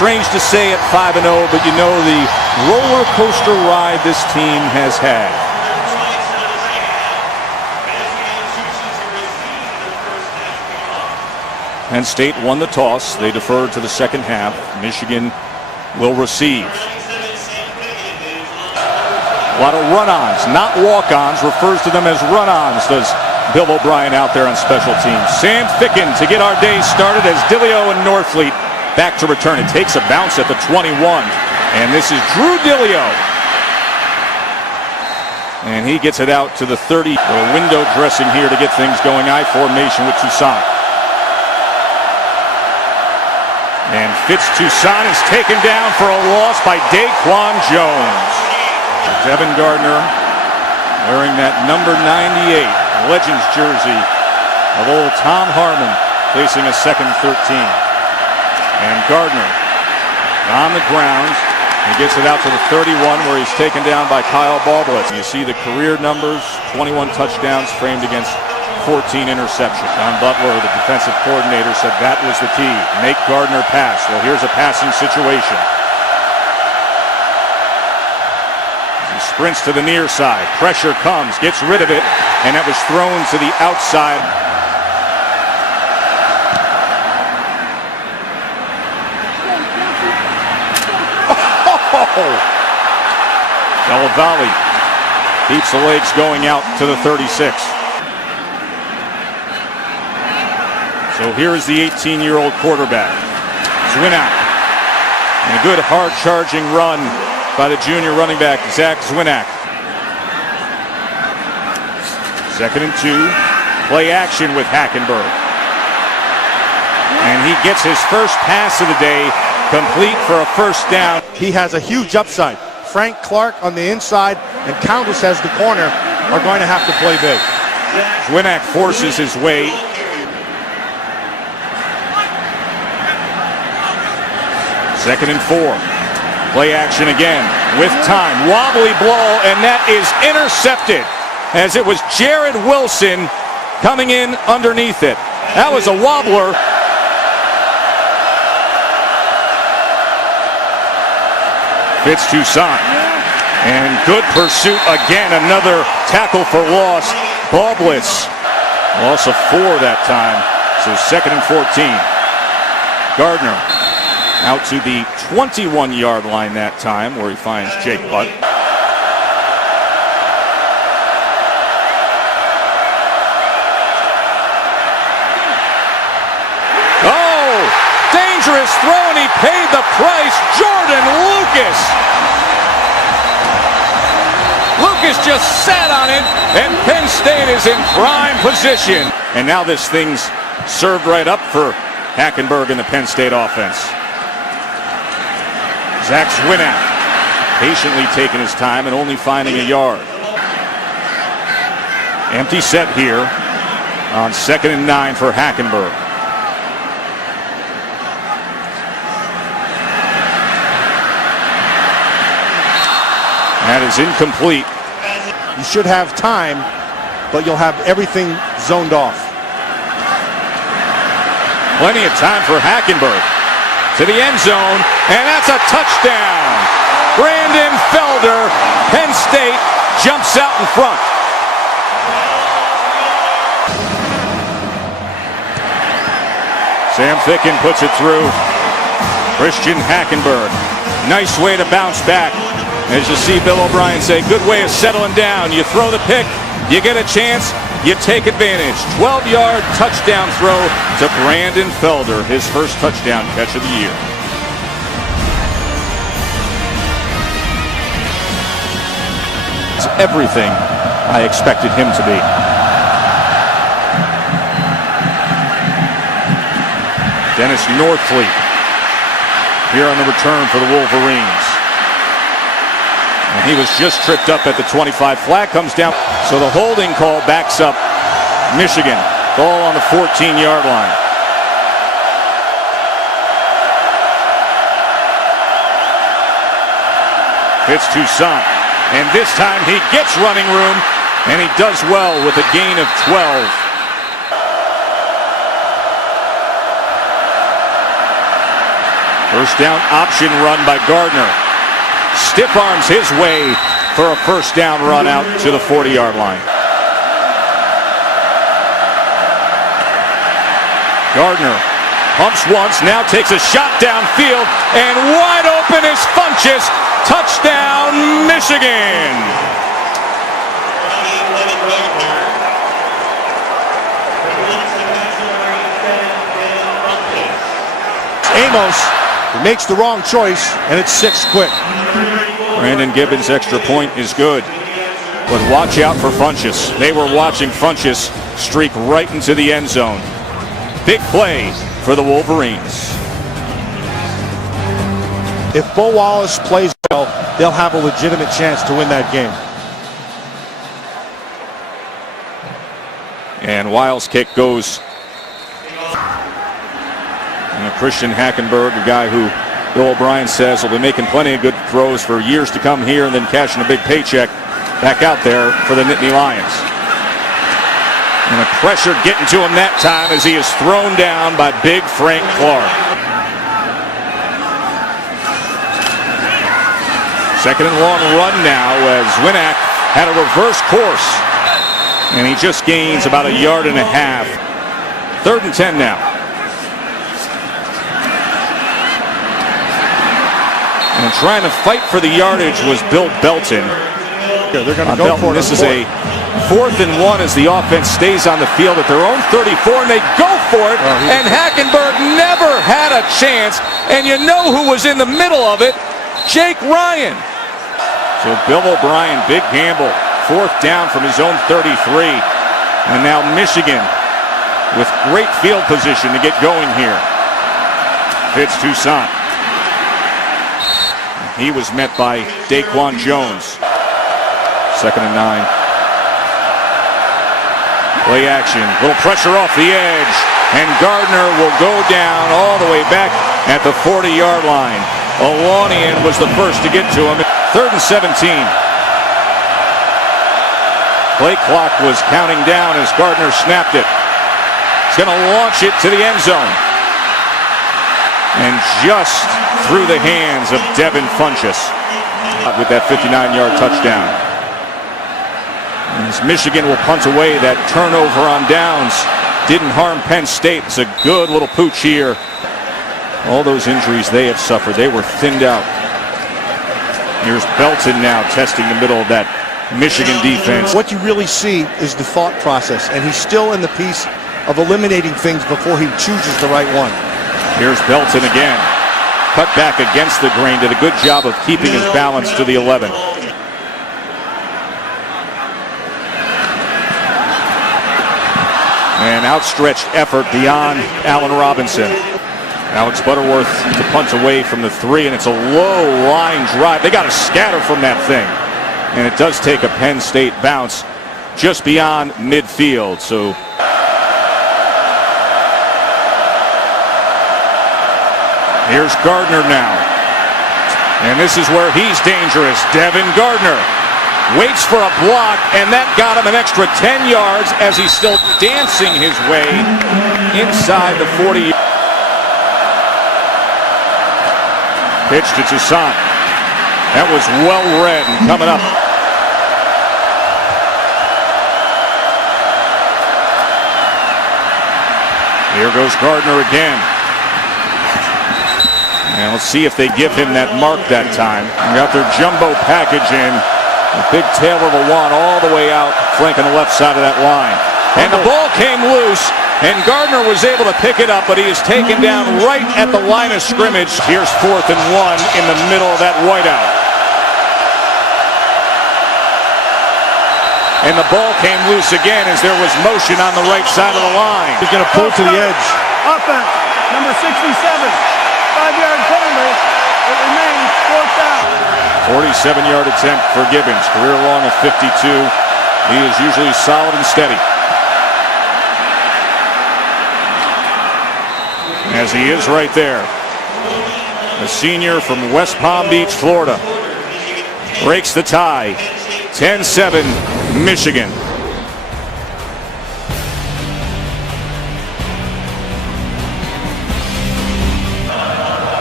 strange to say at 5-0, but you know the roller coaster ride this team has had. Penn State won the toss. They deferred to the second half. Michigan will receive. A lot of run-ons, not walk-ons. Refers to them as run-ons, does Bill O'Brien out there on special teams. Sam Ficken to get our day started as Dillio and Northfleet back to return. It takes a bounce at the 21. And this is Drew Dillio. And he gets it out to the 30. A window dressing here to get things going. I formation with Toussaint. And Toussaint is taken down for a loss by Daquan Jones. Devin Gardner wearing that number 98 Legends jersey of old Tom Harmon, facing a second 13. And Gardner on the ground. He gets it out to the 31 where he's taken down by Kyle Baublitz. You see the career numbers, 21 touchdowns framed against 14 interceptions. Don Butler, the defensive coordinator, said that was the key. Make Gardner pass. Well, here's a passing situation. He sprints to the near side. Pressure comes, gets rid of it, and that was thrown to the outside. Delavalli keeps the legs going out to the 36. So here is the 18-year-old quarterback. Zwinak. And a good hard-charging run by the junior running back, Zach Zwinak. 2nd and 2. Play action with Hackenberg. And he gets his first pass of the day, complete for a first down. He has a huge upside. Frank Clark on the inside and Countess as the corner are going to have to play big. Zwinak forces his way. Second and 4. Play action again with time. Wobbly ball, and that is intercepted as it was Jared Wilson coming in underneath it. That was a wobbler. Toussaint. And good pursuit again. Another tackle for loss. Baublitz. Loss of 4 that time. So 2nd and 14. Gardner out to the 21-yard line that time where he finds Jake Butt. Oh! Dangerous throw, and he paid the price. Jordan Lucas. Lucas just sat on it, and Penn State is in prime position. And now this thing's served right up for Hackenberg and the Penn State offense. Zach Zwinak patiently taking his time and only finding a yard. Empty set here on 2nd and 9 for Hackenberg. That is incomplete. You should have time, but you'll have everything zoned off. Plenty of time for Hackenberg. To the end zone, and that's a touchdown. Brandon Felder, Penn State jumps out in front. Sam Ficken puts it through. Christian Hackenberg. Nice way to bounce back. As you see Bill O'Brien say, good way of settling down. You throw the pick, you get a chance, you take advantage. 12-yard touchdown throw to Brandon Felder, his first touchdown catch of the year. It's everything I expected him to be. Dennis Northfleet here on the return for the Wolverines. And he was just tripped up at the 25. Flag comes down. So the holding call backs up Michigan. Ball on the 14-yard line. Toussaint. And this time he gets running room, and he does well with a gain of 12. First down option run by Gardner. Stiff arms his way for a first down run out to the 40-yard line. Gardner pumps once, now takes a shot downfield, and wide open is Funchess. Touchdown, Michigan! Amos makes the wrong choice, and it's 6 quick. Brandon Gibbons' extra point is good, but watch out for Funchess. They were watching Funchess streak right into the end zone. Big play for the Wolverines. If Bo Wallace plays well, they'll have a legitimate chance to win that game. And Wiles' kick goes. And Christian Hackenberg, a guy who Bill O'Brien says will be making plenty of good throws for years to come here and then cashing a big paycheck back out there for the Nittany Lions. And the pressure getting to him that time as he is thrown down by big Frank Clark. Second and long run now as Winnack had a reverse course. And he just gains about a yard and a half. 3rd and 10 now. And trying to fight for the yardage was Bill Belton. Yeah, they're going to go for it. This is a 4th and 1 as the offense stays on the field at their own 34, and they go for it. And Hackenberg never had a chance. And you know who was in the middle of it? Jake Ryan. So Bill O'Brien, big gamble. 4th down from his own 33. And now Michigan with great field position to get going here. Fitz Toussaint. He was met by Daquan Jones. 2nd and 9. Play action. Little pressure off the edge. And Gardner will go down all the way back at the 40-yard line. Olanian was the first to get to him. 3rd and 17. Play clock was counting down as Gardner snapped it. He's going to launch it to the end zone. And just through the hands of Devin Funchess with that 59-yard touchdown. And as Michigan will punt away, that turnover on downs didn't harm Penn State. It's a good little pooch here. All those injuries they have suffered, they were thinned out. Here's Belton now testing the middle of that Michigan defense. What you really see is the thought process, and he's still in the piece of eliminating things before he chooses the right one. Here's Belton again. Cut back against the grain, did a good job of keeping his balance to the 11. An outstretched effort beyond Allen Robinson. Alex Butterworth to punt away from the 3, and it's a low line drive. They got to scatter from that thing. And it does take a Penn State bounce just beyond midfield. So here's Gardner now. And this is where he's dangerous. Devin Gardner waits for a block, and that got him an extra 10 yards as he's still dancing his way inside the 40. Pitch to Toussaint. That was well read and coming up. Here goes Gardner again. And let's see if they give him that mark that time. They got their jumbo package in. The big tail of the one all the way out, flanking the left side of that line. And the ball came loose, and Gardner was able to pick it up, but he is taken down right at the line of scrimmage. Here's 4th and 1 in the middle of that whiteout. And the ball came loose again as there was motion on the right side of the line. He's going to pull to the edge. Offense, number 67, 5-yard penalty. It remains 4th down. 47-yard attempt for Gibbons. Career long of 52. He is usually solid and steady. As he is right there. A senior from West Palm Beach, Florida. Breaks the tie. 10-7, Michigan.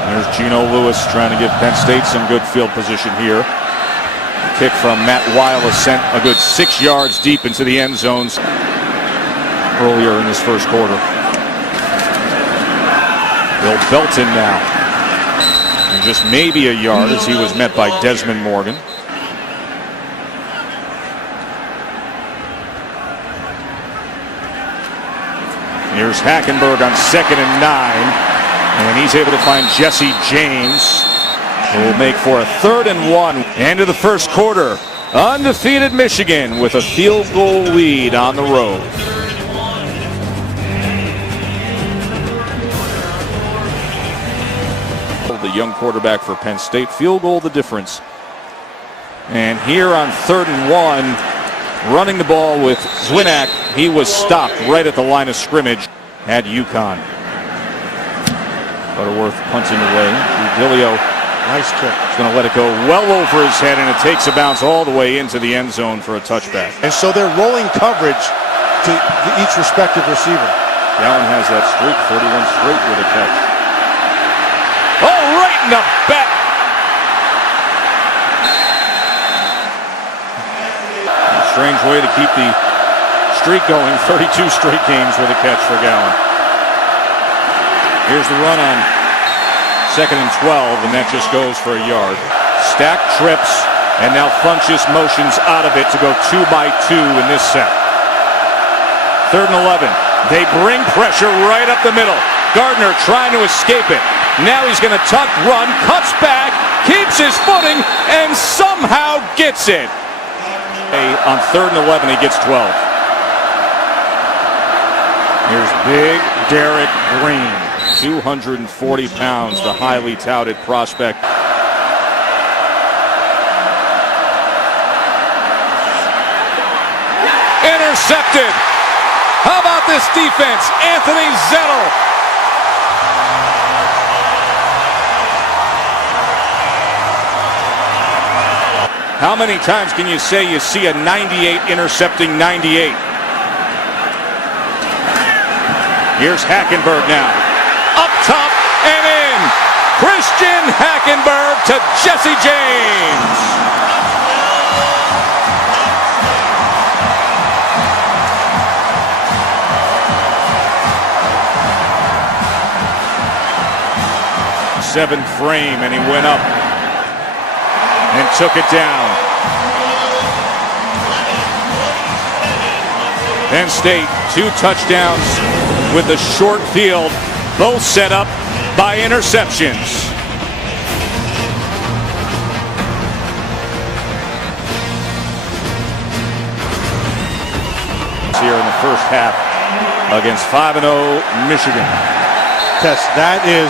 There's Geno Lewis trying to give Penn State some good field position here. The kick from Matt Weil is sent a good 6 yards deep into the end zones earlier in this first quarter. Bill Belton now. And just maybe a yard as he was met by Desmond Morgan. Here's Hackenberg on 2nd and 9. And he's able to find Jesse James, who will make for a 3rd and 1. End of the first quarter. Undefeated Michigan with a field goal lead on the road. The young quarterback for Penn State. Field goal the difference. And here on 3rd and 1, running the ball with Zwinak. He was stopped right at the line of scrimmage at UConn. Butterworth punting away. Udilio, Nice kick. He's going to let it go well over his head, and it takes a bounce all the way into the end zone for a touchback. And so they're rolling coverage to each respective receiver. Allen has that streak, 31 straight with a catch. Oh, right in the back. A strange way to keep the streak going. 32 straight games with a catch for Gowan. Here's the run on 2nd and 12, and that just goes for a yard. Stack trips, and now Funchess motions out of it to go 2 by 2 in this set. 3rd and 11. They bring pressure right up the middle. Gardner trying to escape it. Now he's going to tuck, run, cuts back, keeps his footing, and somehow gets it. On 3rd and 11, he gets 12. Here's big Derek Green. 240 pounds, the highly touted prospect. Intercepted. How about this defense? Anthony Zettel. How many times can you say you see a 98 intercepting 98? Here's Hackenberg now. Up top and in. Christian Hackenberg to Jesse James. Seven frame, and he went up and took it down. Penn State, 2 touchdowns with a short field, both set up by interceptions. Here in the first half against 5-0 Michigan. Tess, that is.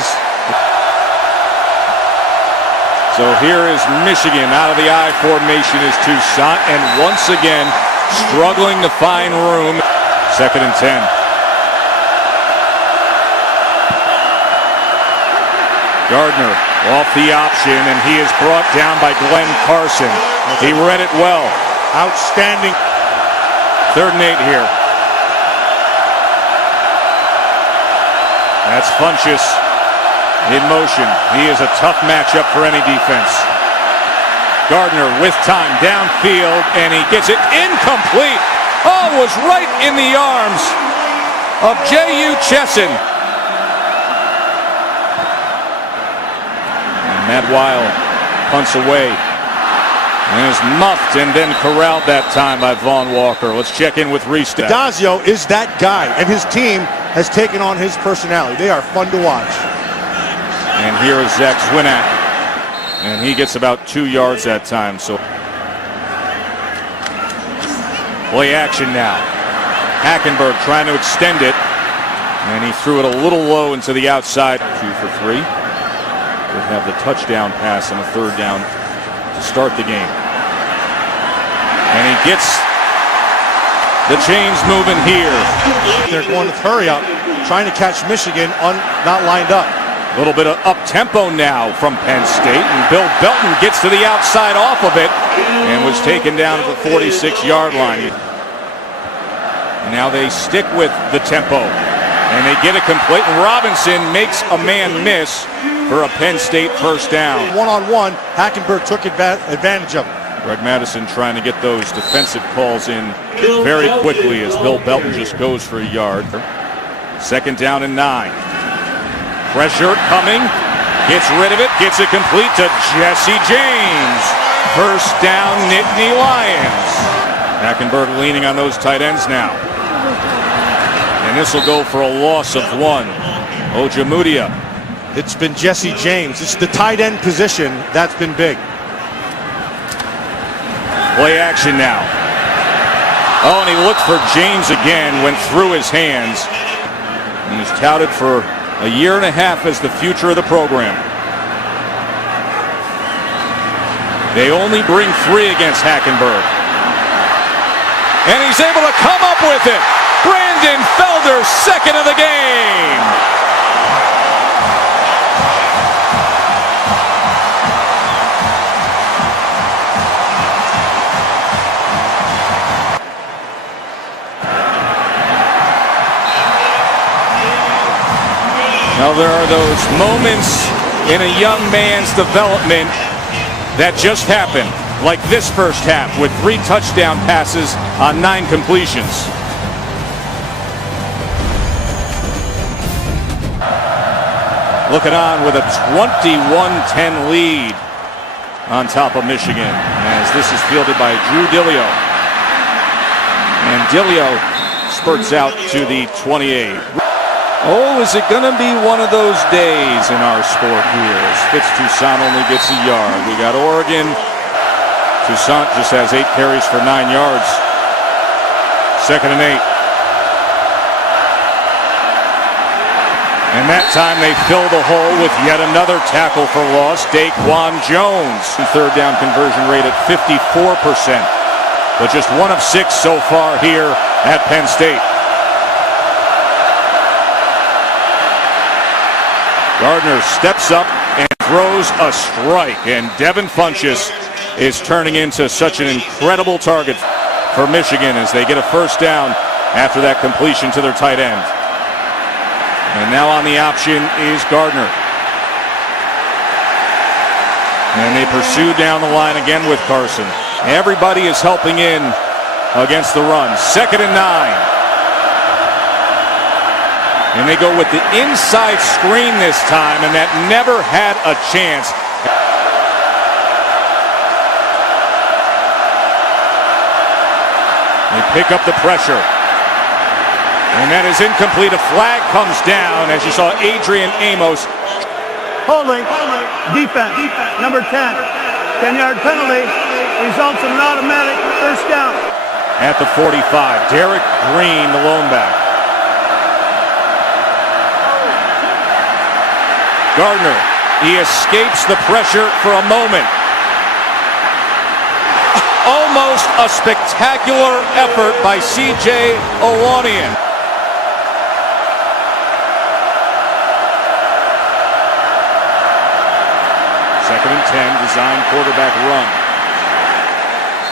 So here is Michigan out of the I formation is Toussaint, and once again struggling to find room. 2nd and 10. Gardner off the option, and he is brought down by Glenn Carson. He read it well. Outstanding. 3rd and 8 here. That's Funchess in motion. He is a tough matchup for any defense. Gardner with time downfield, and he gets it incomplete. Oh, was right in the arms of J.U. Chesson. And Matt Weil punts away and is muffed and then corralled that time by Vaughn Walker. Let's check in with Reese. Dazio is that guy, and his team has taken on his personality. They are fun to watch. And here is Zach Zwinak, and he gets about 2 yards that time. So play action now. Hackenberg trying to extend it, and he threw it a little low into the outside. 2 for 3. Would have the touchdown pass on a 3rd down to start the game. And he gets the chains moving here. They're going with hurry up, trying to catch Michigan not lined up. A little bit of up-tempo now from Penn State, and Bill Belton gets to the outside off of it and was taken down at the 46-yard line. Now they stick with the tempo. And they get it complete, and Robinson makes a man miss for a Penn State first down. One-on-one, Hackenberg took advantage of it. Greg Madison trying to get those defensive calls in very quickly as Bill Belton just goes for a yard. Second down and 9. Pressure coming. Gets rid of it. Gets it complete to Jesse James. First down, Nittany Lions. Hackenberg leaning on those tight ends now. And this will go for a loss of 1. Ojemudia. It's been Jesse James. It's the tight end position that's been big. Play action now. Oh, and he looked for James again, went through his hands. He's touted for a year and a half as the future of the program. They only bring 3 against Hackenberg. And he's able to come up with it. Brandon Felder, second of the game. Now there are those moments in a young man's development that just happened, like this first half with 3 touchdown passes on 9 completions. Looking on with a 21-10 lead on top of Michigan as this is fielded by Drew Dillio. And Dillio spurts out to the 28. Oh, is it going to be one of those days in our sport here as Fitz Toussaint only gets a yard? We got Oregon. Toussaint just has 8 carries for 9 yards. Second and 8. And that time they fill the hole with yet another tackle for loss, Daquan Jones. Third down conversion rate at 54%, but just 1 of 6 so far here at Penn State. Gardner steps up and throws a strike, and Devin Funchess is turning into such an incredible target for Michigan as they get a first down after that completion to their tight end. And now on the option is Gardner. And they pursue down the line again with Carson. Everybody is helping in against the run. Second and 9. And they go with the inside screen this time, and that never had a chance. They pick up the pressure. And that is incomplete. A flag comes down as you saw Adrian Amos. Holding, defense, number 10. 10-yard penalty results in an automatic first down. At the 45, Derek Green, the lone back. Gardner, he escapes the pressure for a moment. Almost a spectacular effort by C.J. Owanian. Second and 10, design quarterback run.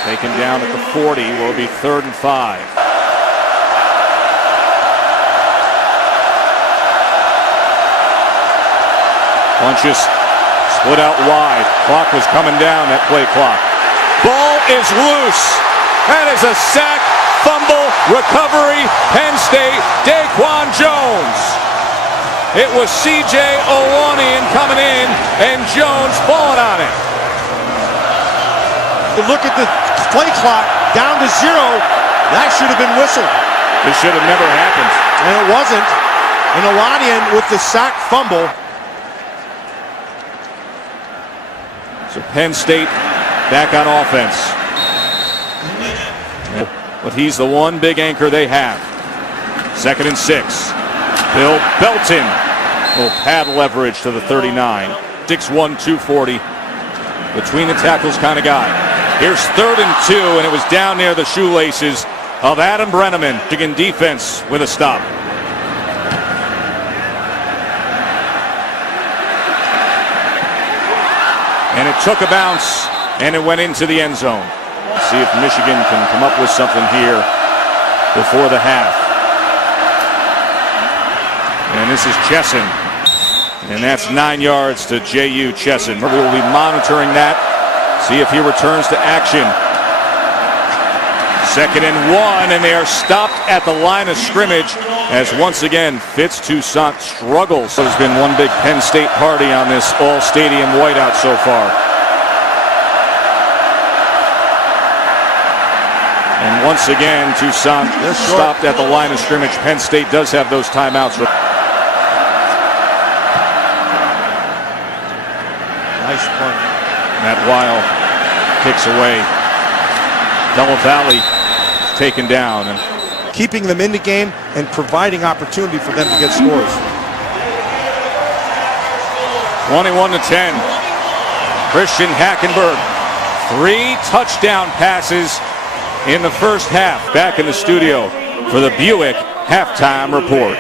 Taken down at the 40, will be 3rd and 5. Funchess split out wide. Clock was coming down, that play clock. Ball is loose. That is a sack, fumble, recovery, Penn State, Daquan Jones. It was C.J. Owanian coming in, and Jones falling on it. Look at the play clock, down to 0. That should have been whistled. This should have never happened. And it wasn't. And Owanian with the sack fumble. So Penn State back on offense. But he's the one big anchor they have. Second and 6. Bill Belton will pad leverage to the 39. 6'1", 240. Between the tackles kind of guy. Here's 3rd and 2, and it was down near the shoelaces of Adam Brenneman. Michigan defense with a stop. And it took a bounce, and it went into the end zone. See if Michigan can come up with something here before the half. And this is Chesson. And that's 9 yards to J.U. Chesson. We will be monitoring that. See if he returns to action. 2nd and 1, and they are stopped at the line of scrimmage as once again Fitz Toussaint struggles. So there's been one big Penn State party on this all-stadium whiteout so far. And once again, Toussaint stopped at the line of scrimmage. Penn State does have those timeouts. Nice punt. Matt Weil kicks away. Della Valley taken down. And keeping them in the game and providing opportunity for them to get scores. 21-10. Christian Hackenberg. 3 touchdown passes in the first half. Back in the studio for the Buick halftime report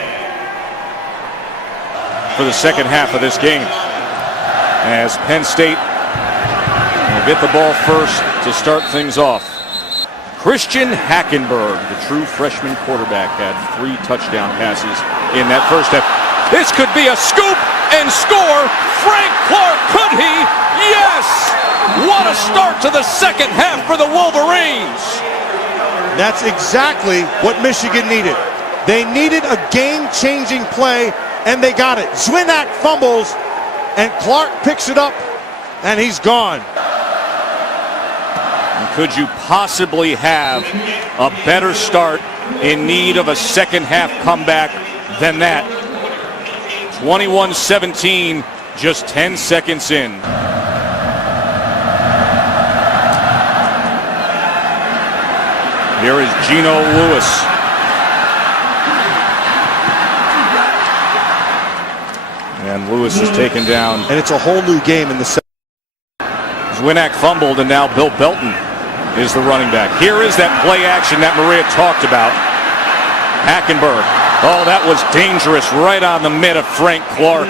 for the second half of this game, as Penn State will get the ball first to start things off. Christian Hackenberg, the true freshman quarterback, had 3 touchdown passes in that first half. This could be a scoop and score. Frank Clark, could he? Yes! What a start to the second half for the Wolverines. That's exactly what Michigan needed. They needed a game-changing play, and they got it. Zwinak fumbles, and Clark picks it up, and he's gone. And could you possibly have a better start in need of a second half comeback than that? 21-17, just 10 seconds in. Here is Geno Lewis. And Lewis is taken down. And it's a whole new game in the second. Zwinak fumbled, and now Bill Belton is the running back. Here is that play action that Maria talked about. Hackenberg. Oh, that was dangerous, right on the mid of Frank Clark.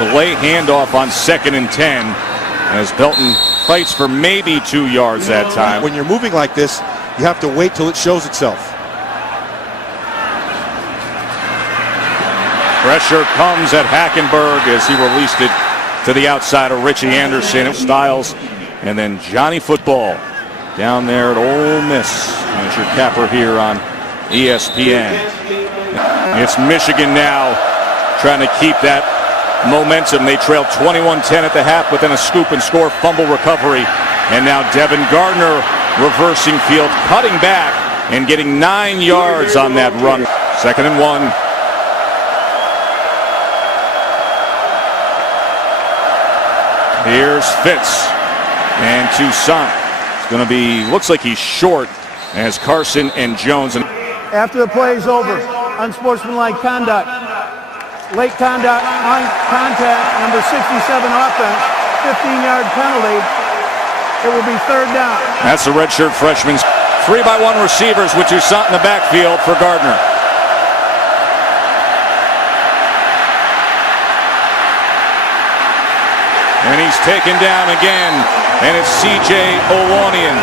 Delay handoff on 2nd and 10 as Belton fights for maybe 2 yards that time. When you're moving like this, you have to wait till it shows itself. Pressure comes at Hackenberg as he released it to the outside of Richie Anderson. Styles, and then Johnny Football down there at Ole Miss as your capper here on ESPN. It's Michigan now trying to keep that momentum. They trailed 21-10 at the half, but then a scoop and score fumble recovery. And now Devin Gardner reversing field, cutting back and getting 9 yards on that run. 2nd and 1. Here's Fitz, and Toussaint. It's going to be, looks like he's short as Carson and Jones. After the play is over, unsportsmanlike conduct, late conduct, on contact, number 67 offense, 15-yard penalty. It will be 3rd down. That's the redshirt freshman's 3-by-1 receivers with Toussaint in the backfield for Gardner. And he's taken down again, and it's C.J. Olanian.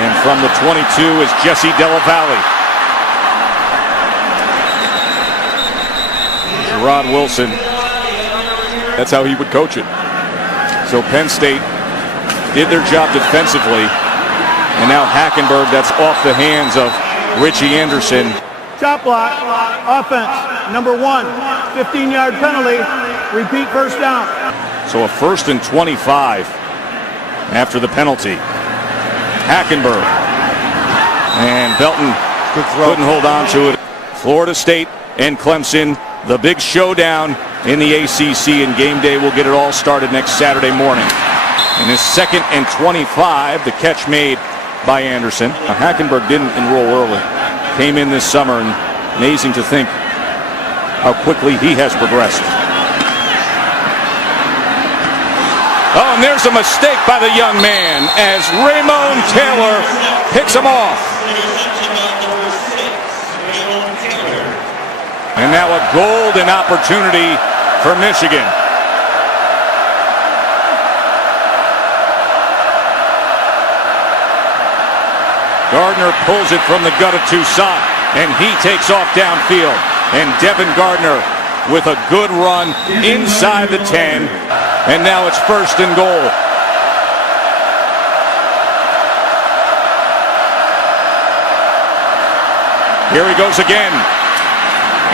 And from the 22 is Jesse Della Valle. Gerard Wilson, that's how he would coach it. So Penn State did their job defensively, and now Hackenberg, that's off the hands of Richie Anderson. Chop block, offense, number 1, 15-yard penalty, repeat 1st down. So a 1st and 25 after the penalty. Hackenberg, and Belton couldn't hold on to it. Florida State and Clemson, the big showdown in the ACC, and game day will get it all started next Saturday morning. And this 2nd and 25, the catch made by Anderson. Hackenberg didn't enroll early. Came in this summer, and amazing to think how quickly he has progressed. Oh, and there's a mistake by the young man as Raymond Taylor picks him off. And now a golden opportunity for Michigan. Gardner pulls it from the gut of Toussaint, and he takes off downfield. And Devin Gardner with a good run inside the 10, and now it's 1st and goal. Here he goes again,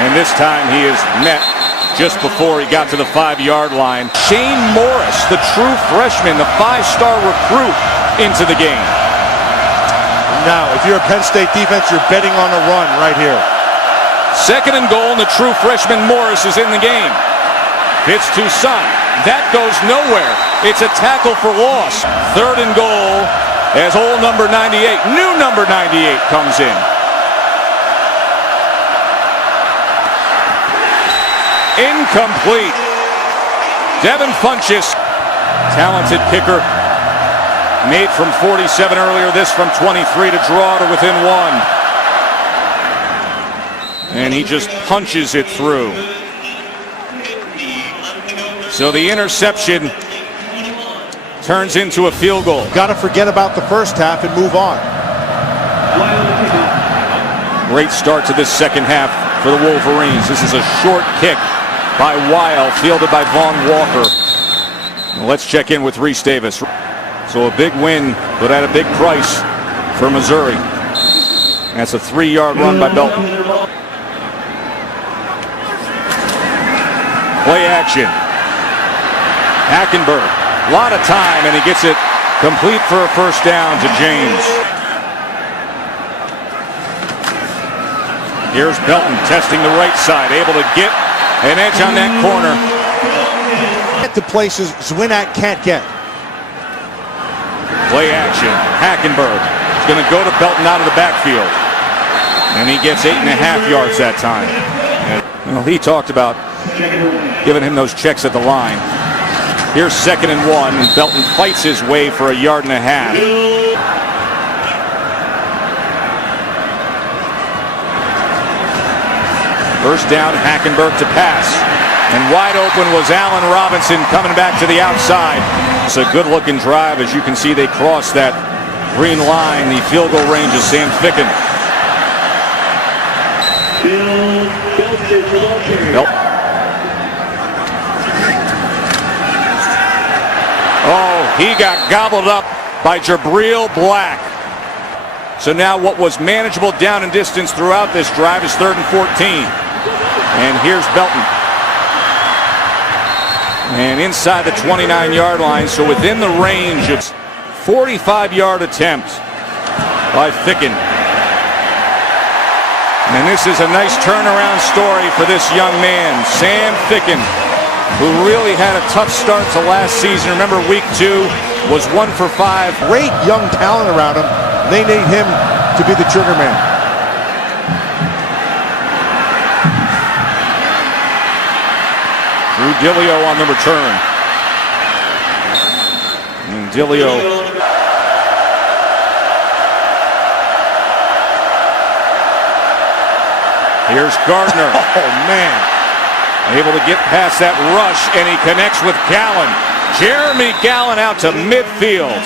and this time he is met just before he got to the 5-yard line. Shane Morris, the true freshman, the 5-star recruit, into the game. Now, if you're a Penn State defense, you're betting on a run right here. 2nd and goal, and the true freshman Morris is in the game. It's Toussaint. That goes nowhere. It's a tackle for loss. 3rd and goal as old number 98, new number 98, comes in. Incomplete. Devin Funchess, talented kicker, made from 47 earlier, this from 23 to draw to within 1. And he just punches it through. So the interception turns into a field goal. Got to forget about the first half and move on. Great start to this second half for the Wolverines. This is a short kick by Weil, fielded by Vaughn Walker. Let's check in with Reese Davis. So a big win, but at a big price for Missouri. That's a 3-yard run by Belton. Play action. Hackenberg, a lot of time, and he gets it complete for a 1st down to James. Here's Belton testing the right side, able to get an edge on that corner. Get to places Zwinak can't get. Play action. Hackenberg is going to go to Belton out of the backfield. And he gets 8.5 yards that time. Well, he talked about giving him those checks at the line. Here's 2nd and 1, and Belton fights his way for 1.5 yards. First down, Hackenberg to pass. And wide open was Allen Robinson coming back to the outside. It's a good-looking drive. As you can see, they cross that green line, the field goal range of Sam Ficken. Oh, he got gobbled up by Jabril Black. So now what was manageable down and distance throughout this drive is 3rd and 14. And here's Belton. And inside the 29-yard line, so within the range of 45-yard attempt by Ficken. And this is a nice turnaround story for this young man, Sam Ficken, who really had a tough start to last season. Remember, week 2 was 1 for 5. Great young talent around him. They need him to be the trigger man. Drew Dillio on the return. And Dillio here's Gardner. Oh, man. Able to get past that rush, and he connects with Gallen. Jeremy Gallen out to midfield.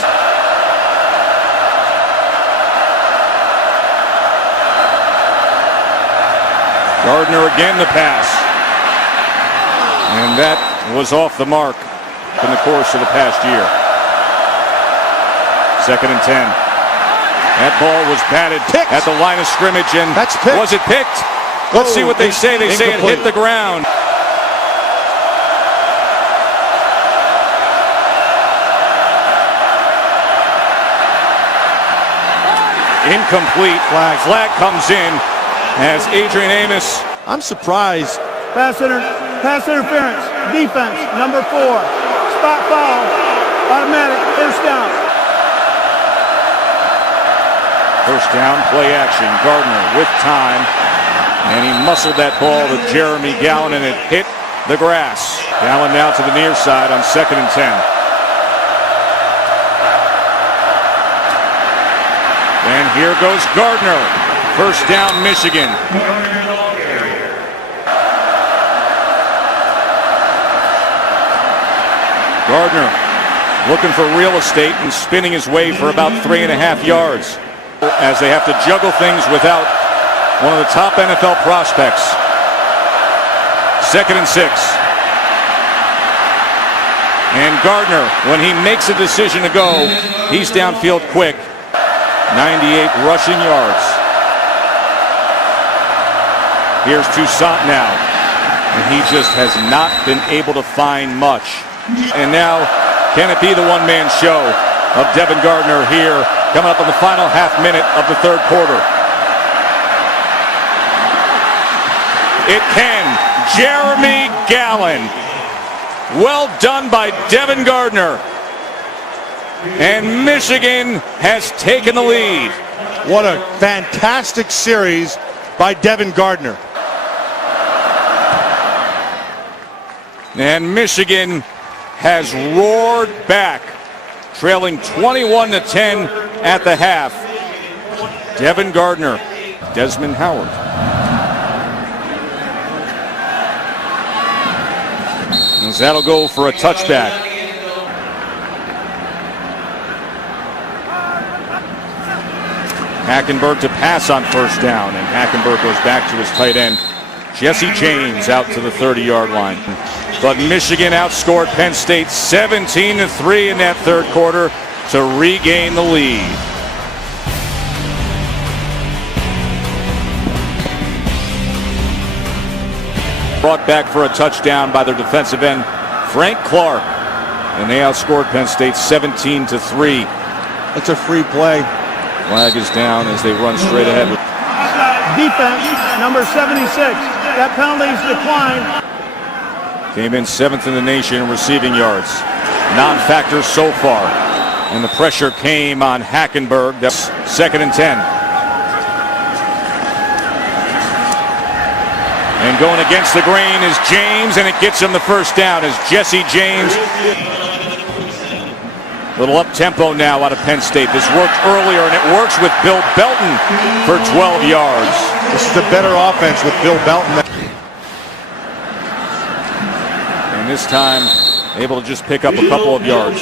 Gardner again the pass. And that was off the mark in the course of the past year. 2nd and 10. That ball was batted Picked. at the line of scrimmage, and That's picked. was it picked? Let's see what they say. They say it hit the ground. Incomplete. Flag comes in as Adrian Amos. I'm surprised. Pass interference. Defense, number 4. Spot foul. Automatic. 1st down. 1st down, play action. Gardner with time. And he muscled that ball to Jeremy Gallen, and it hit the grass. Gallen now to the near side on 2nd and 10. And here goes Gardner. 1st down, Michigan. Gardner looking for real estate and spinning his way for about 3.5 yards. as they have to juggle things without one of the top NFL prospects. 2nd and 6. And Gardner, when he makes a decision to go, he's downfield quick. 98 rushing yards. Here's Toussaint now. And he just has not been able to find much. And now, can it be the one-man show of Devin Gardner here, coming up in the final half minute of the 3rd quarter? It can. Jeremy Gallen. Well done by Devin Gardner. And Michigan has taken the lead. What a fantastic series by Devin Gardner. And Michigan has roared back, trailing 21-10 at the half. Devin Gardner, Desmond Howard. As that'll go for a touchback. Hackenberg to pass on 1st down, and Hackenberg goes back to his tight end, Jesse James, out to the 30-yard line. But Michigan outscored Penn State 17-3 in that 3rd quarter to regain the lead. Brought back for a touchdown by their defensive end, Frank Clark. And they outscored Penn State 17-3. That's a free play. Flag is down as they run straight ahead. Defense, number 76. That penalty's declined. Came in 7th in the nation in receiving yards. Non-factor so far. And the pressure came on Hackenberg. That's 2nd and 10. And going against the grain is James, and it gets him the 1st down as Jesse James. Little up-tempo now out of Penn State. This worked earlier, and it works with Bill Belton for 12 yards. This is a better offense with Bill Belton. And this time, able to just pick up a couple of yards.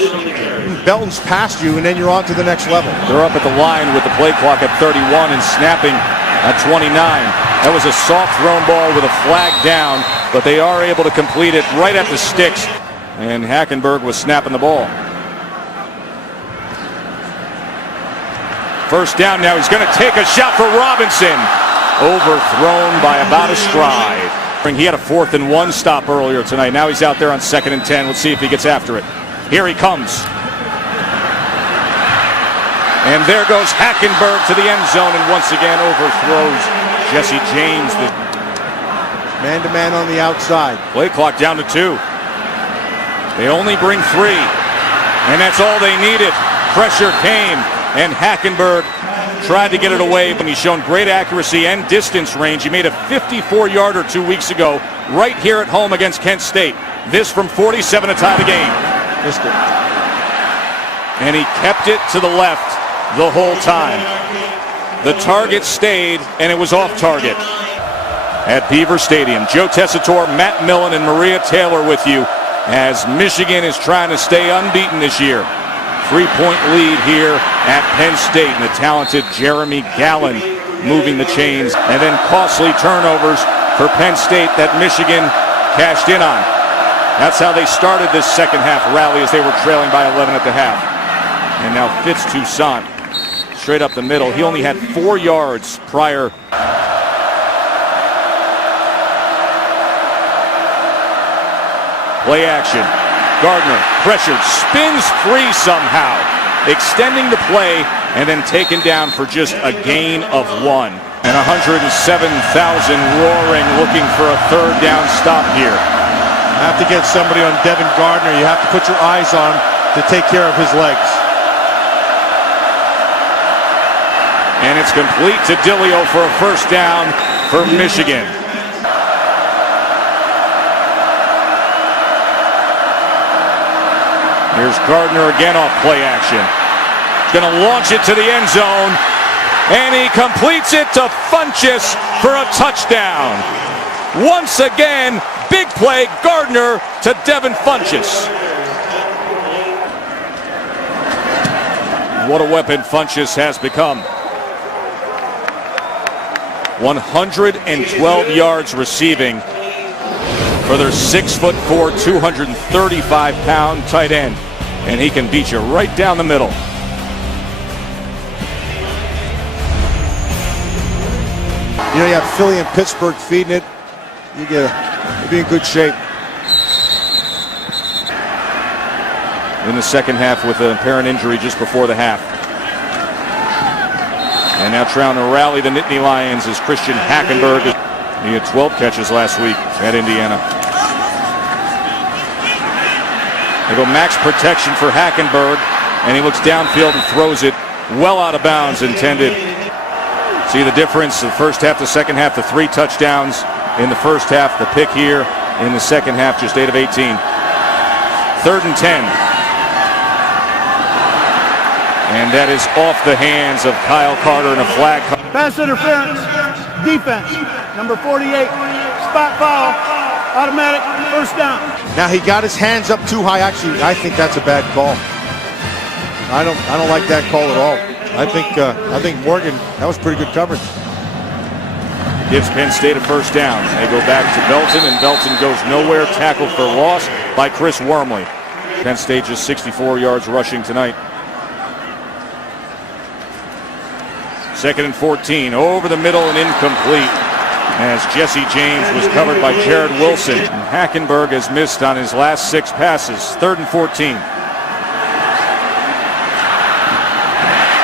Belton's past you, and then you're on to the next level. They're up at the line with the play clock at 31 and snapping at 29. That was a soft thrown ball with a flag down, but they are able to complete it right at the sticks. And Hackenberg was snapping the ball. 1st down now. He's going to take a shot for Robinson. Overthrown by about a stride. He had a 4th and 1 stop earlier tonight. Now he's out there on 2nd and 10. Let's see if he gets after it. Here he comes. And there goes Hackenberg to the end zone and once again overthrows Jesse James. Man-to-man on the outside. Play clock down to 2. They only bring 3. And that's all they needed. Pressure came. And Hackenberg tried to get it away, but he's shown great accuracy and distance range. He made a 54-yarder 2 weeks ago right here at home against Kent State. This from 47 to tie the game. Missed it. And he kept it to the left the whole time. The target stayed, and it was off target. At Beaver Stadium, Joe Tessitore, Matt Millen, and Maria Taylor with you as Michigan is trying to stay unbeaten this year. 3-point lead here at Penn State, and the talented Jeremy Gallen moving the chains, and then costly turnovers for Penn State that Michigan cashed in on. That's how they started this 2nd half rally as they were trailing by 11 at the half. And now Fitz Toussaint straight up the middle. He only had 4 yards prior. Play action. Gardner pressured, spins free somehow, extending the play, and then taken down for just a gain of 1. And 107,000 roaring, looking for a 3rd down stop here. You have to get somebody on Devin Gardner. You have to put your eyes on him to take care of his legs. And it's complete to Dillio for a 1st down for Michigan. Here's Gardner again off play action. Going to launch it to the end zone. And he completes it to Funchess for a touchdown. Once again, big play, Gardner to Devin Funchess. What a weapon Funchess has become. 112 yards receiving for their 6'4", 235-pound tight end. And he can beat you right down the middle. You know, you have Philly and Pittsburgh feeding it. You'll be in good shape. In the second half with an apparent injury just before the half. And now trying to rally the Nittany Lions is Christian Hackenberg. He had 12 catches last week at Indiana. They go max protection for Hackenberg, and he looks downfield and throws it well out of bounds intended. See the difference, the first half to second half, the 3 touchdowns in the first half, the pick here in the second half, just 8 of 18. 3rd and 10. And that is off the hands of Kyle Carter and a flag. Pass interference, defense, number 48, spot foul, automatic, first down. Now he got his hands up too high. Actually, I think that's a bad call. I don't like that call at all. I think Morgan, that was pretty good coverage. Gives Penn State a first down. They go back to Belton, and Belton goes nowhere. Tackled for loss by Chris Wormley. Penn State just 64 yards rushing tonight. 2nd and 14, over the middle and incomplete, as Jesse James was covered by Jared Wilson. And Hackenberg has missed on his last 6 passes. 3rd and 14.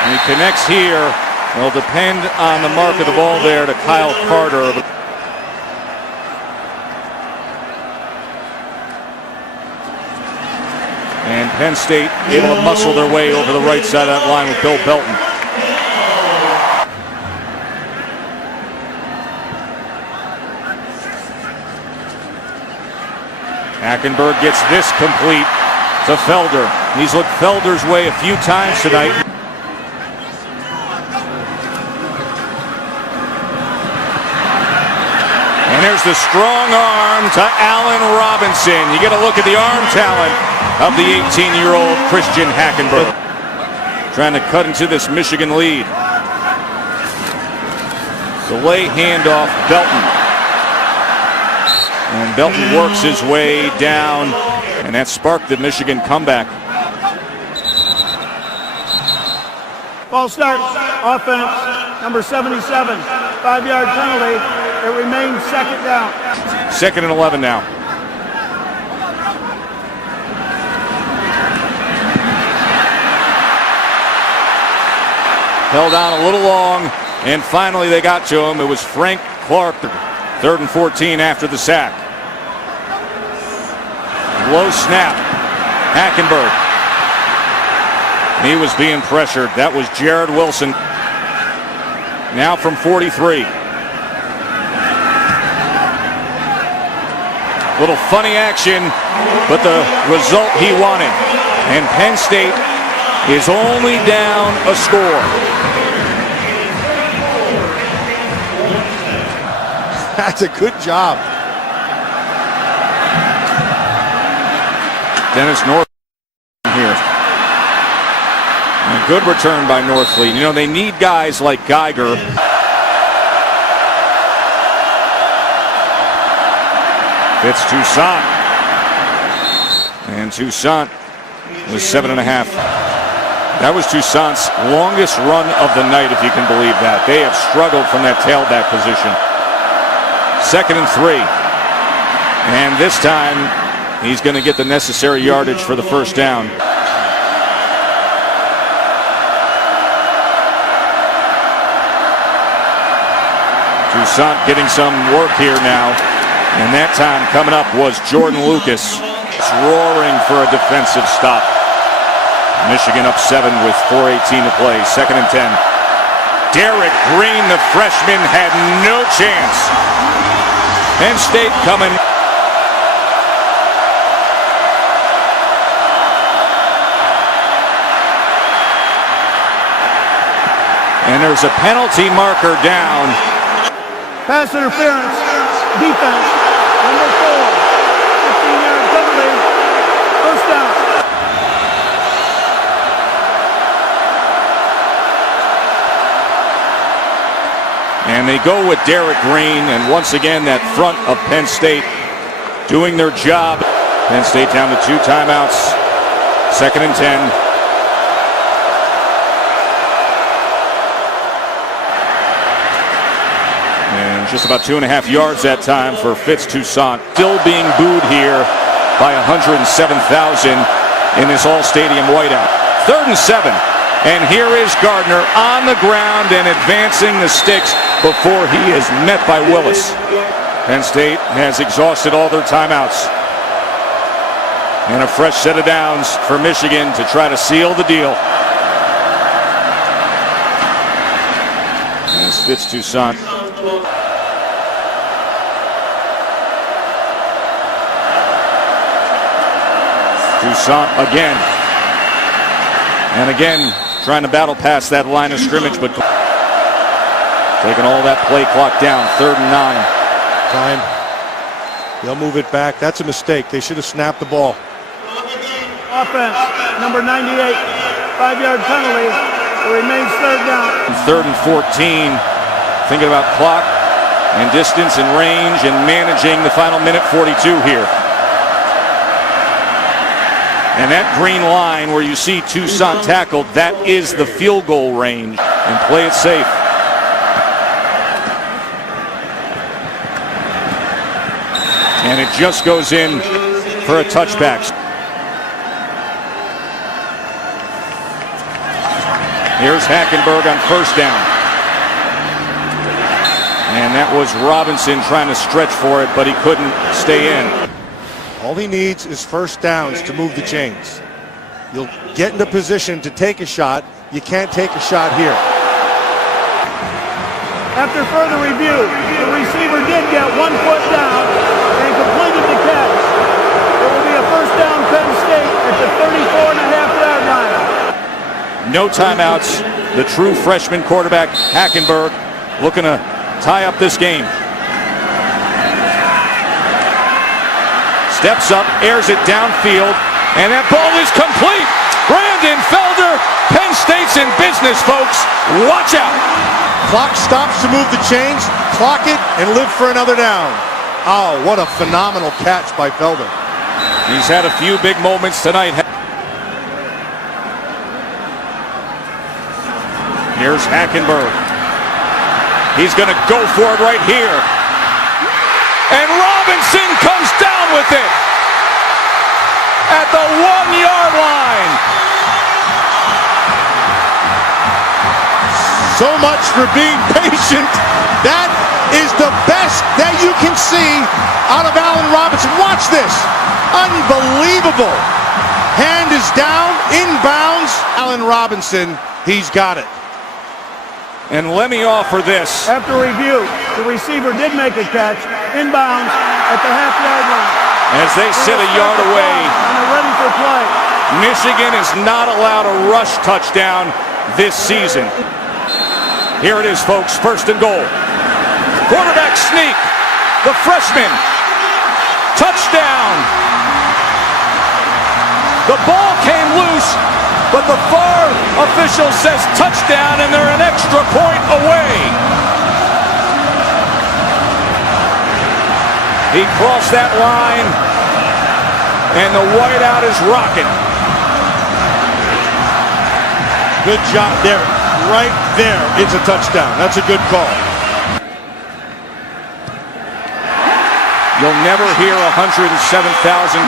And he connects here. It'll depend on the mark of the ball there to Kyle Carter. And Penn State able to muscle their way over the right side of that line with Bill Belton. Hackenberg gets this complete to Felder. He's looked Felder's way a few times tonight. And there's the strong arm to Allen Robinson. You get a look at the arm talent of the 18-year-old Christian Hackenberg. Trying to cut into this Michigan lead. Delay handoff, Belton. And Belton works his way down, and that sparked the Michigan comeback. False start, offense, number 77, 5-yard penalty. It remains second down. 2nd and 11 now. Held on a little long, and finally they got to him. It was Frank Clark. 3rd and 14 after the sack. Low snap. Hackenberg. He was being pressured. That was Jared Wilson. Now from 43. Little funny action, but the result he wanted. And Penn State is only down a score. That's a good job. Dennis North here. A good return by Northfleet. You know, they need guys like Geiger. It's Toussaint. And Toussaint was 7.5. That was Toussaint's longest run of the night, if you can believe that. They have struggled from that tailback position. 2nd and 3. And this time, he's going to get the necessary yardage for the first down. Toussaint getting some work here now. And that time coming up was Jordan Lucas. It's roaring for a defensive stop. Michigan up 7 with 4:18 to play. 2nd and 10. Derek Green, the freshman, had no chance. Penn State coming. And there's a penalty marker down. Pass interference, defense, number 4, 15-yard penalty, first down. And they go with Derek Green, and once again that front of Penn State doing their job. Penn State down to 2 timeouts, 2nd and 10. And just about 2.5 yards that time for Fitz Toussaint. Still being booed here by 107,000 in this all-stadium whiteout. 3rd and 7. And here is Gardner on the ground and advancing the sticks before he is met by Willis. Penn State has exhausted all their timeouts. And a fresh set of downs for Michigan to try to seal the deal. As Fitz Toussaint. Toussaint again. And again, trying to battle past that line of scrimmage, but taking all that play clock down. 3rd and 9. Time. They'll move it back. That's a mistake. They should have snapped the ball. Offense, number 98, 5-yard penalty. It remains 3rd down. 3rd and 14. Thinking about clock and distance and range and managing the final minute 42 here. And that green line where you see Toussaint tackled, that is the field goal range. And play it safe. And it just goes in for a touchback. Here's Hackenberg on 1st down. And that was Robinson trying to stretch for it, but he couldn't stay in. All he needs is 1st downs to move the chains. You'll get into position to take a shot. You can't take a shot here. After further review, the receiver did get 1 foot down and completed the catch. It will be a 1st down Penn State at the 34.5-yard line. No timeouts. The true freshman quarterback, Hackenberg, looking to tie up this game. Steps up, airs it downfield, and that ball is complete. Brandon Felder, Penn State's in business, folks. Watch out. Clock stops to move the chains, clock it, and live for another down. Oh, what a phenomenal catch by Felder. He's had a few big moments tonight. Here's Hackenberg. He's going to go for it right here. And Robinson comes down with it at the 1-yard line. So much for being patient. That is the best that you can see out of Allen Robinson. Watch this. Unbelievable. Hand is down, inbounds. Allen Robinson, he's got it. And let me offer this. After review, the receiver did make a catch, inbounds at the half-yard line. As they sit a yard away, and they're ready for play. Michigan is not allowed a rush touchdown this season. Here it is, folks, 1st and goal. Quarterback sneak, the freshman, touchdown. The ball came loose, but the VAR official says touchdown, and they're an extra point away. He crossed that line, and the whiteout is rocking. Good job there. Right there, it's a touchdown. That's a good call. You'll never hear 107,000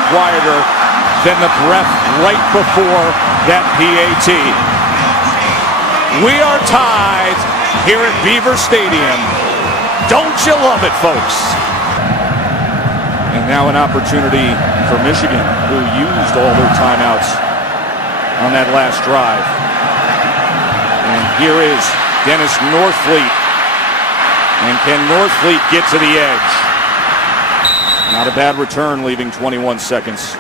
quieter than the breath right before that PAT. We are tied here at Beaver Stadium. Don't you love it, folks? And now an opportunity for Michigan, who used all their timeouts on that last drive. And here is Dennis Northfleet. And can Northfleet get to the edge? Not a bad return, leaving 21 seconds.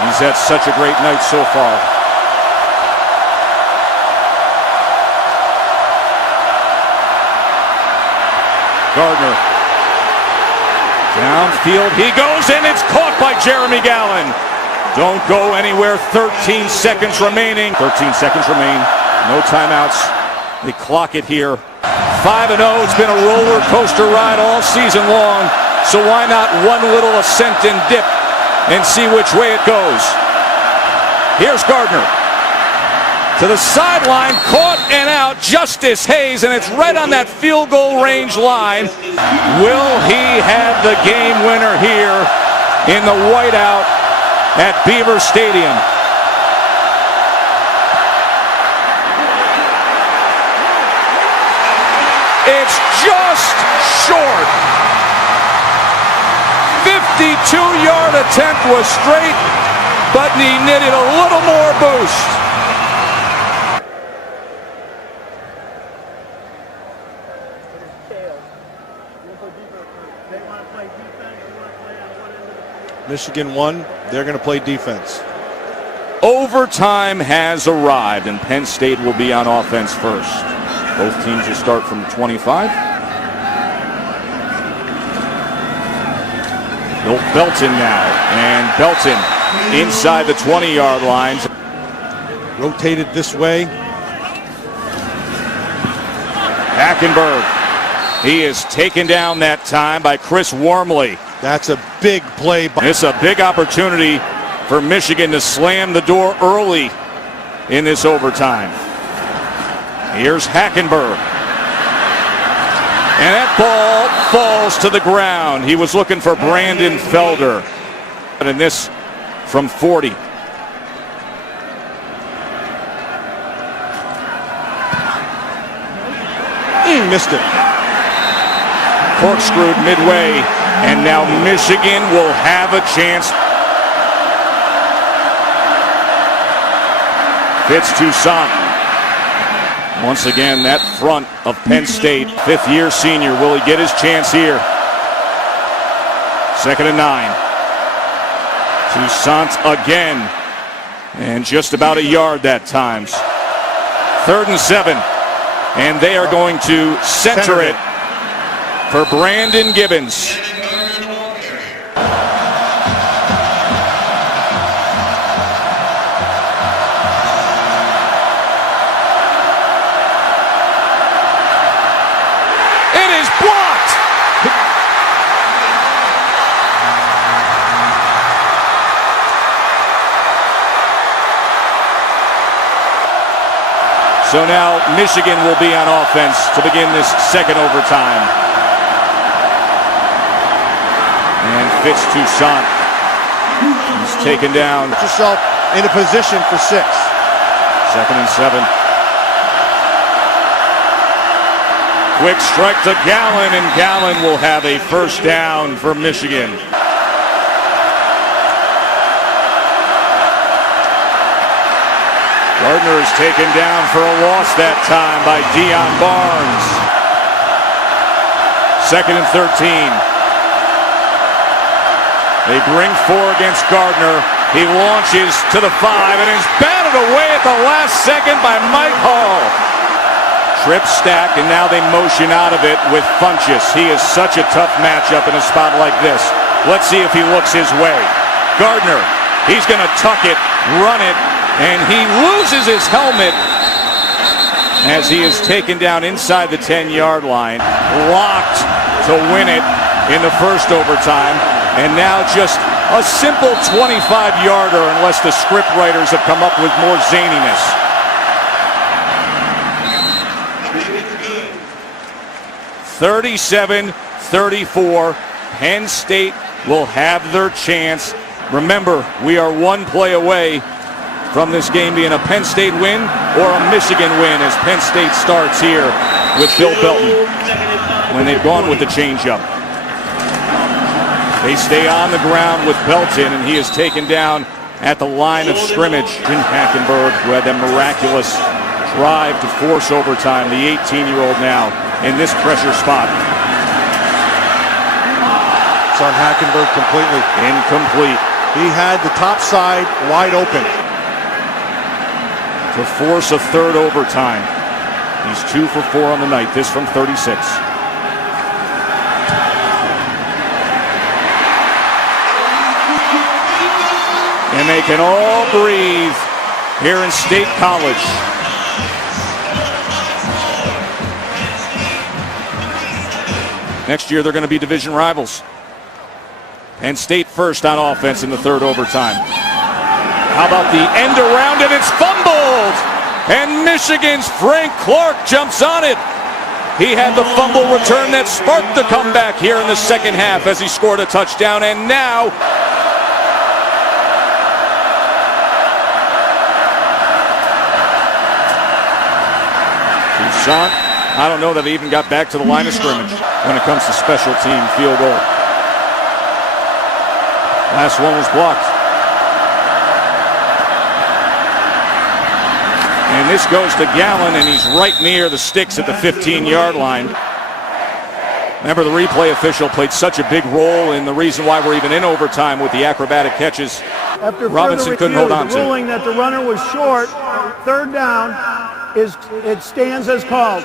He's had such a great night so far. Gardner. Downfield he goes, and it's caught by Jeremy Gallen. Don't go anywhere. 13 seconds remaining. 13 seconds remain. No timeouts. They clock it here. 5-0. It's been a roller coaster ride all season long. So why not one little ascent and dip and see which way it goes? Here's Gardner. To the sideline, caught and out, Justice Hayes, and it's right on that field goal range line. Will he have the game winner here in the whiteout at Beaver Stadium? It's just short. 52-yard attempt was straight, but he needed a little more boost. Michigan won. They're going to play defense. Overtime has arrived, and Penn State will be on offense first. Both teams will start from 25. Bill Belton now, and Belton inside the 20-yard lines. Rotated this way. Hackenberg. He is taken down that time by Chris Wormley. That's a big play. It's a big opportunity for Michigan to slam the door early in this overtime. Here's Hackenberg. And that ball falls to the ground. He was looking for Brandon Felder. And this from 40. Missed it. Corkscrewed midway. And now Michigan will have a chance. Fitz Toussaint. Once again, that front of Penn State, fifth-year senior. Will he get his chance here? 2nd and 9. Toussaint again. And just about a yard that time. 3rd and 7. And they are going to center it for Brandon Gibbons. So now Michigan will be on offense to begin this second overtime. And Fitz Toussaint is taken down. Put yourself in a position for 6. 2nd and 7. Quick strike to Gallen, and Gallen will have a first down for Michigan. Gardner is taken down for a loss that time by Deion Barnes. 2nd and 13. They bring 4 against Gardner. He launches to the 5 and is batted away at the last second by Mike Hall. Trip stack, and now they motion out of it with Funchess. He is such a tough matchup in a spot like this. Let's see if he looks his way. Gardner, he's going to tuck it, run it, and he loses his helmet as he is taken down inside the 10-yard line. Blocked to win it in the first overtime. And now just a simple 25-yarder unless the script writers have come up with more zaniness. (37-34). Penn State will have their chance. Remember, we are one play away from this game being a Penn State win or a Michigan win as Penn State starts here with Bill Belton when they've gone with the changeup. They stay on the ground with Belton, and he is taken down at the line of scrimmage. Jim Hackenberg, who had that miraculous drive to force overtime, the 18-year-old now in this pressure spot. It's on Hackenberg completely. Incomplete. He had the top side wide open. To force a third overtime. He's 2 for 4 on the night. This from 36. And they can all breathe here in State College. Next year they're going to be division rivals. Penn State first on offense in the third overtime. How about the end around, and it's fumbled! And Michigan's Frank Clark jumps on it. He had the fumble return that sparked the comeback here in the second half as he scored a touchdown, and now Toussaint, I don't know that he even got back to the line of scrimmage when it comes to special team field goal. Last one was blocked. And this goes to Gallen, and he's right near the sticks at the 15-yard line. Remember, the replay official played such a big role in the reason why we're even in overtime with the acrobatic catches. After Robinson couldn't hold on to. The ruling that the runner was short, third down, it stands as called.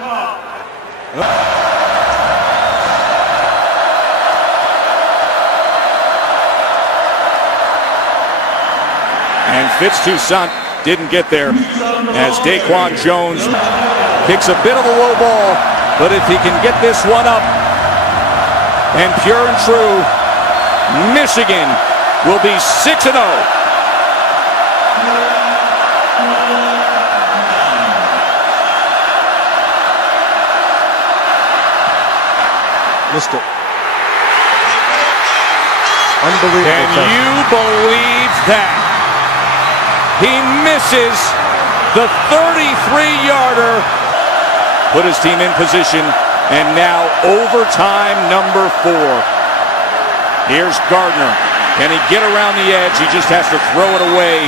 And Toussaint didn't get there as Daquan Jones kicks a bit of a low ball, but if he can get this one up, and pure and true, Michigan will be 6-0. Missed it. Unbelievable. Can you believe that? He misses the 33-yarder, put his team in position, and now overtime number 4. Here's Gardner. Can he get around the edge? He just has to throw it away.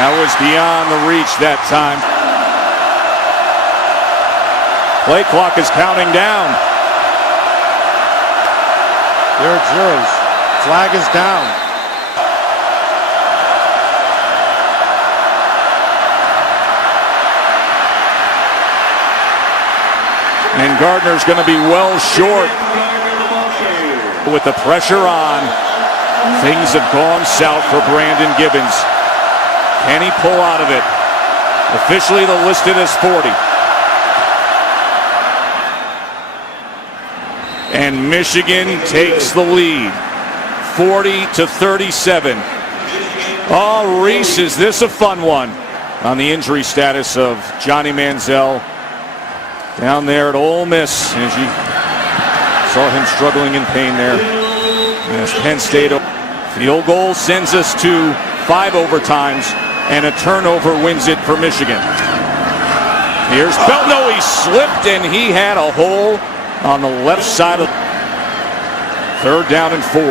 That was beyond the reach that time. Play clock is counting down. There it zeros. Flag is down. And Gardner's going to be well short. With the pressure on, things have gone south for Brandon Gibbons. Can he pull out of it? Officially listed as 40. And Michigan takes the lead, 40-37. Oh, Reese, is this a fun one? On the injury status of Johnny Manziel down there at Ole Miss, as you saw him struggling in pain there. As Penn State field goal sends us to 5 overtimes, and a turnover wins it for Michigan. Here's Belton. No, he slipped, and he had a hole on the left side of 3rd down and 4.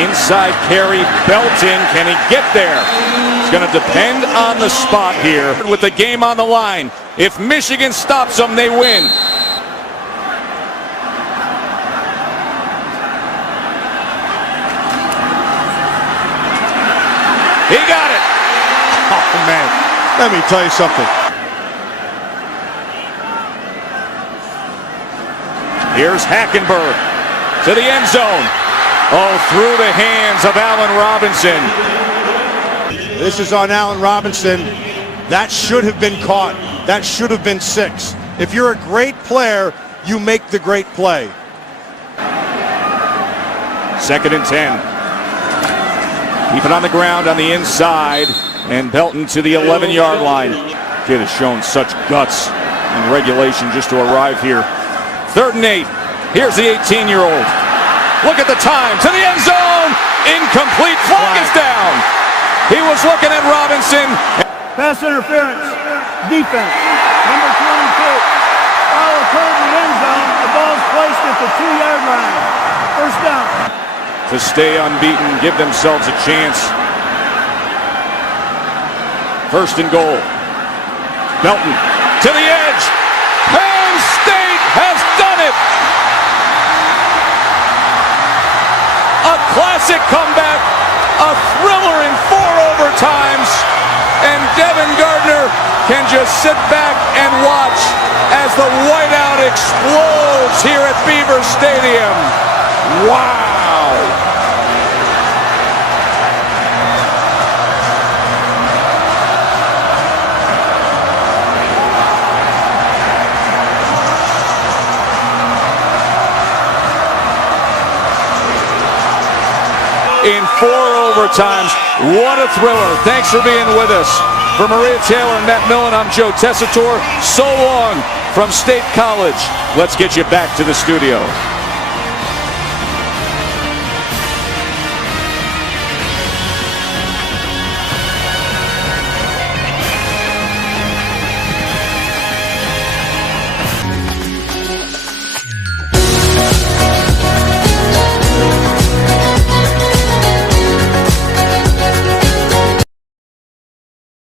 Inside carry, Belton. Can he get there? It's going to depend on the spot here with the game on the line. If Michigan stops them, they win. He got it. Oh, man. Let me tell you something. Here's Hackenberg to the end zone. Oh, through the hands of Allen Robinson. This is on Allen Robinson. That should have been caught. That should have been 6. If you're a great player, you make the great play. 2nd and 10. Keep it on the ground on the inside, and Belton to the 11-yard line. Kid has shown such guts and regulation just to arrive here. 3rd and 8. Here's the 18-year-old. Look at the time. To the end zone. Incomplete. Flag is down. He was looking at Robinson. Pass interference. Defense. Number 22. Foul occurred in the end zone. The ball's placed at the 2-yard line. 1st down. To stay unbeaten, give themselves a chance. 1st and goal. Belton to the edge. Penn State has done it. A classic comeback, a thriller in 4 overtimes, and Devin Gardner can just sit back and watch as the whiteout explodes here at Beaver Stadium. Wow. times. What a thriller. Thanks for being with us. For Maria Taylor and Matt Millen, I'm Joe Tessitore. So long from State College. Let's get you back to the studio.